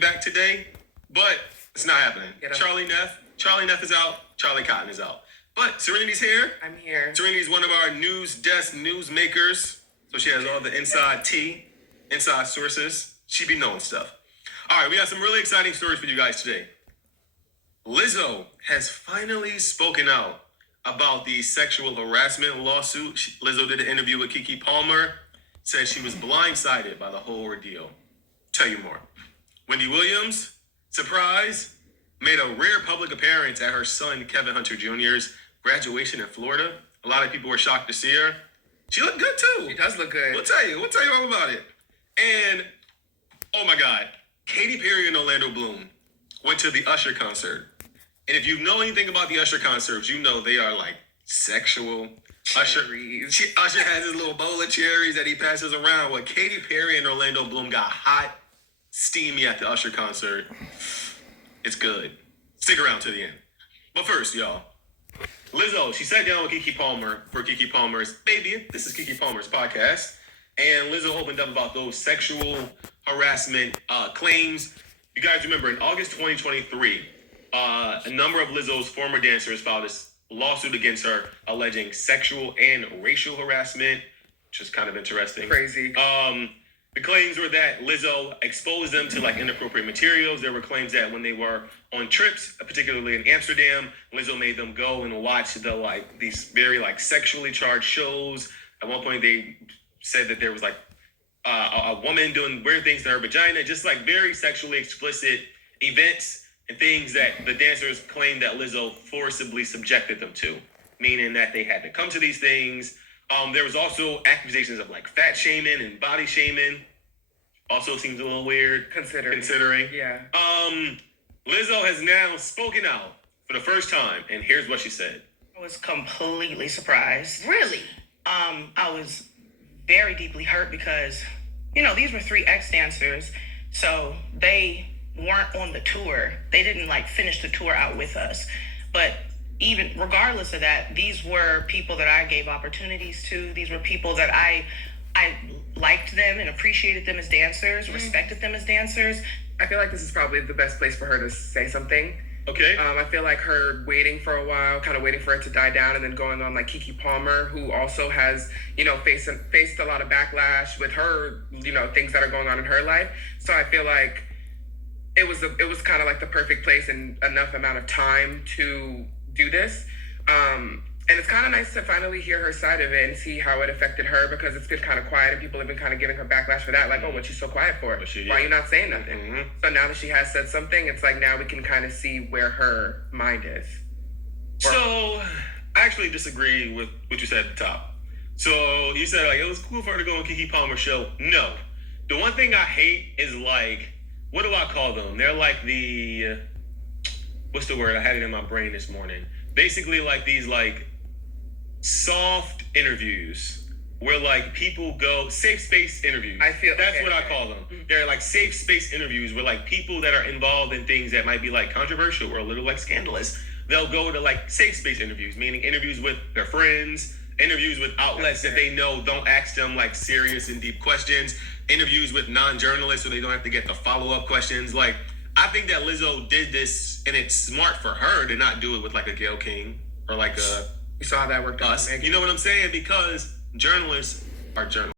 back today, but it's not happening. Charlie Neff is out. Charlie Cotton is out. But Serenity's here. I'm here. Serenity's one of our news desk newsmakers. So she has all the inside tea, inside sources. She be knowing stuff. All right, we got some really exciting stories for you guys today. Lizzo has finally spoken out about the sexual harassment lawsuit. Lizzo did an interview with Keke Palmer, said she was blindsided by the whole ordeal. Tell you more. Wendy Williams, surprise, made a rare public appearance at her son Kevin Hunter Jr.'s graduation in Florida. A lot of people were shocked to see her. She looked good too. She does look good. We'll tell you all about it. And oh my God, Katy Perry and Orlando Bloom went to the Usher concert. And if you know anything about the Usher concerts, you know they are like sexual. Usher has his little bowl of cherries that he passes around. Well, Katy Perry and Orlando Bloom got hot, steamy at the Usher concert. It's good. Stick around to the end. But first, y'all, Lizzo, she sat down with Keke Palmer for Keke Palmer's Baby. This is Keke Palmer's podcast. And Lizzo opened up about those sexual harassment claims. You guys remember in August 2023, a number of Lizzo's former dancers filed this lawsuit against her alleging sexual and racial harassment, which is kind of interesting. Crazy. The claims were that Lizzo exposed them to like inappropriate materials. There were claims that when they were on trips, particularly in Amsterdam, Lizzo made them go and watch these very sexually charged shows. At one point, they said that there was a woman doing weird things to her vagina, just like very sexually explicit events and things that the dancers claimed that Lizzo forcibly subjected them to, meaning that they had to come to these things. There was also accusations of fat shaming and body shaming. Also seems a little weird considering. Yeah. Lizzo has now spoken out for the first time, and here's what she said. I was completely surprised. Really? I was very deeply hurt because, these were 3 ex-dancers, so they weren't on the tour. They didn't finish the tour out with us. But even regardless of that, these were people that I gave opportunities to. These were people that I liked them and appreciated them as dancers, respected them as dancers. I feel like this is probably the best place for her to say something. Okay. I feel like her waiting for a while, kind of waiting for it to die down, and then going on Keke Palmer, who also has, faced a lot of backlash with her, things that are going on in her life. So I feel like it was kind of the perfect place and enough amount of time to do this. And it's kind of nice to finally hear her side of it and see how it affected her, because it's been kind of quiet and people have been kind of giving her backlash for that. What's she so quiet for? Why are you not saying nothing? Mm-hmm. So now that she has said something, it's now we can kind of see where her mind is. So I actually disagree with what you said at the top. So you said it was cool for her to go on Keke Palmer's show. No. The one thing I hate is what do I call them? They're the, what's the word? I had it in my brain this morning. Basically these soft interviews where people go, safe space interviews. I feel that's what I call them. Mm-hmm. They're safe space interviews where people that are involved in things that might be controversial or a little scandalous, they'll go to safe space interviews, meaning interviews with their friends, interviews with outlets that they know don't ask them serious and deep questions, interviews with non-journalists so they don't have to get the follow-up questions. I think that Lizzo did this, and it's smart for her to not do it with a Gayle King or You saw how that worked out. us. You know what I'm saying? Because journalists are journalists.